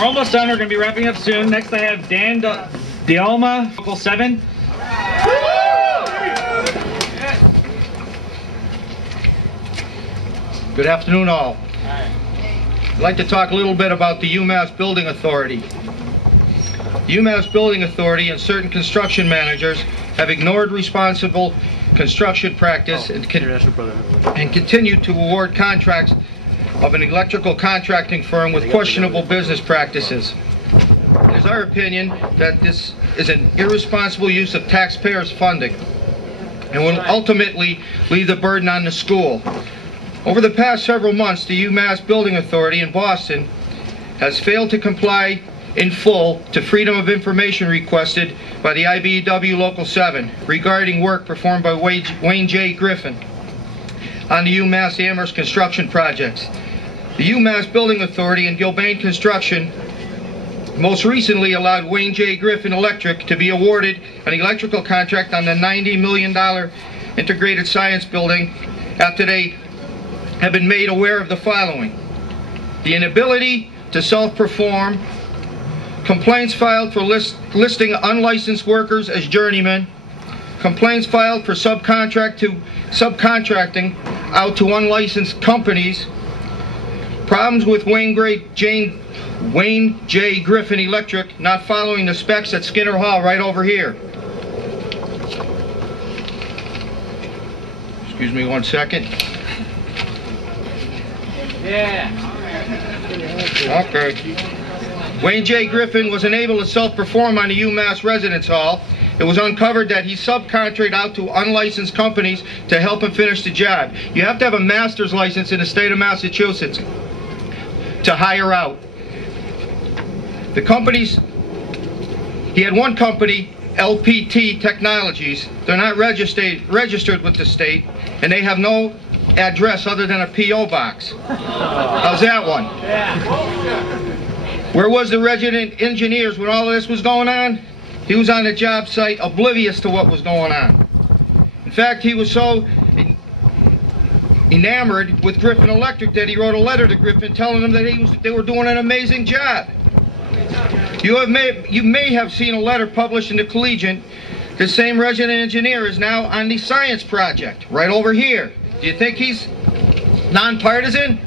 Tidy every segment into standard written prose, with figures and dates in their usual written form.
We're almost done. We're going to be wrapping up soon. Next I have Delma, Local 7. Good afternoon, all. I'd like to talk a little bit about the UMass Building Authority. The UMass Building Authority and certain construction managers have ignored responsible construction practice and continue to award contracts of an electrical contracting firm with questionable business practices. It is our opinion that this is an irresponsible use of taxpayers' funding and will ultimately leave the burden on the school. Over the past several months, the UMass Building Authority in Boston has failed to comply in full to Freedom of Information requested by the IBEW Local 7 regarding work performed by Wayne J. Griffin on the UMass Amherst construction projects. The UMass Building Authority and Gilbane Construction most recently allowed Wayne J. Griffin Electric to be awarded an electrical contract on the $90 million integrated science building after they have been made aware of the following: the inability to self-perform, complaints filed for listing unlicensed workers as journeymen, complaints filed for subcontracting out to unlicensed companies, problems with Wayne J. Griffin Electric not following the specs at Skinner Hall right over here. Excuse me one second. Yeah. Okay. Wayne J. Griffin was unable to self-perform on the UMass Residence Hall. It was uncovered that he subcontracted out to unlicensed companies to help him finish the job. You have to have a master's license in the state of Massachusetts to hire out. The companies, he had one company, LPT Technologies. They're not registered with the state, and they have no address other than a P.O. box. How's that one? Where was the resident engineers when all of this was going on? He was on the job site oblivious to what was going on. In fact, he was so enamored with Griffin Electric that he wrote a letter to Griffin telling him that they were doing an amazing job. You may have seen a letter published in the Collegian. The same resident engineer is now on the science project right over here. Do you think he's nonpartisan?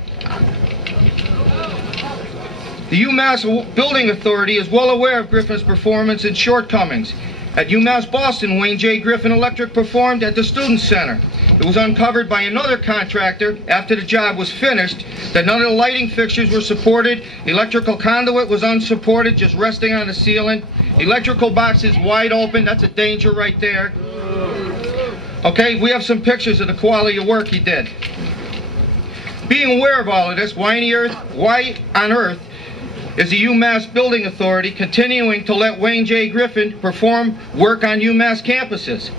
The UMass Building Authority is well aware of Griffin's performance and shortcomings. At UMass Boston, Wayne J. Griffin Electric performed at the Student Center. It was uncovered by another contractor after the job was finished that none of the lighting fixtures were supported, electrical conduit was unsupported, just resting on the ceiling, electrical boxes wide open. That's a danger right there. Okay, we have some pictures of the quality of work he did. Being aware of all of this, why on earth is the UMass Building Authority continuing to let Wayne J. Griffin perform work on UMass campuses?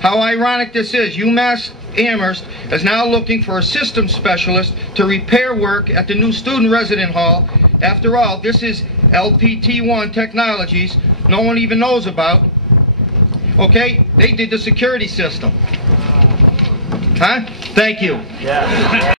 How ironic this is. UMass Amherst is now looking for a systems specialist to repair work at the new student resident hall. After all, this is LPT1 Technologies no one even knows about. Okay, they did the security system. Huh? Thank you. Yeah.